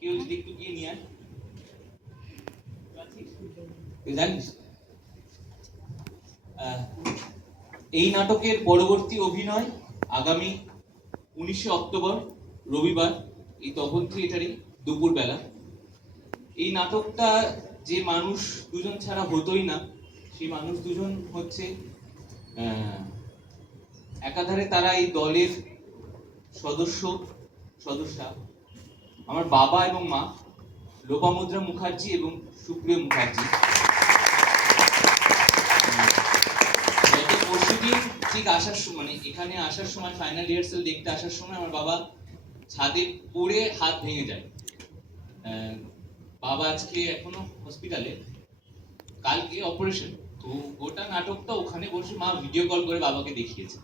কেউ যদি একটু গিয়ে নিয়ে জানিস এই নাটকের পরবর্তী অভিনয় আগামী 19শে অক্টোবর রবিবার এই তপন থিয়েটারে দুপুরবেলা। এই নাটকটা যে মানুষ দুজন ছাড়া হতোই না, সেই মানুষ দুজন হচ্ছে একাধারে তারা এই দলের সদস্যা আমার বাবা এবং মা, লোপামুদ্রা মুখার্জি এবং সুপ্রিয় মুখার্জি। গত পরশুদিন ঠিক আসার মানে এখানে আসার সময় ফাইনাল রিহার্সাল দেখতে আসার সময় আমার বাবা ছাদে পড়ে হাত ভেঙে যায়। বাবা আজকে এখনো হসপিটালে, কালকে অপারেশন। তো গোটা নাটকটা ওখানে বসে মা ভিডিও কল করে বাবাকে দেখিয়েছে।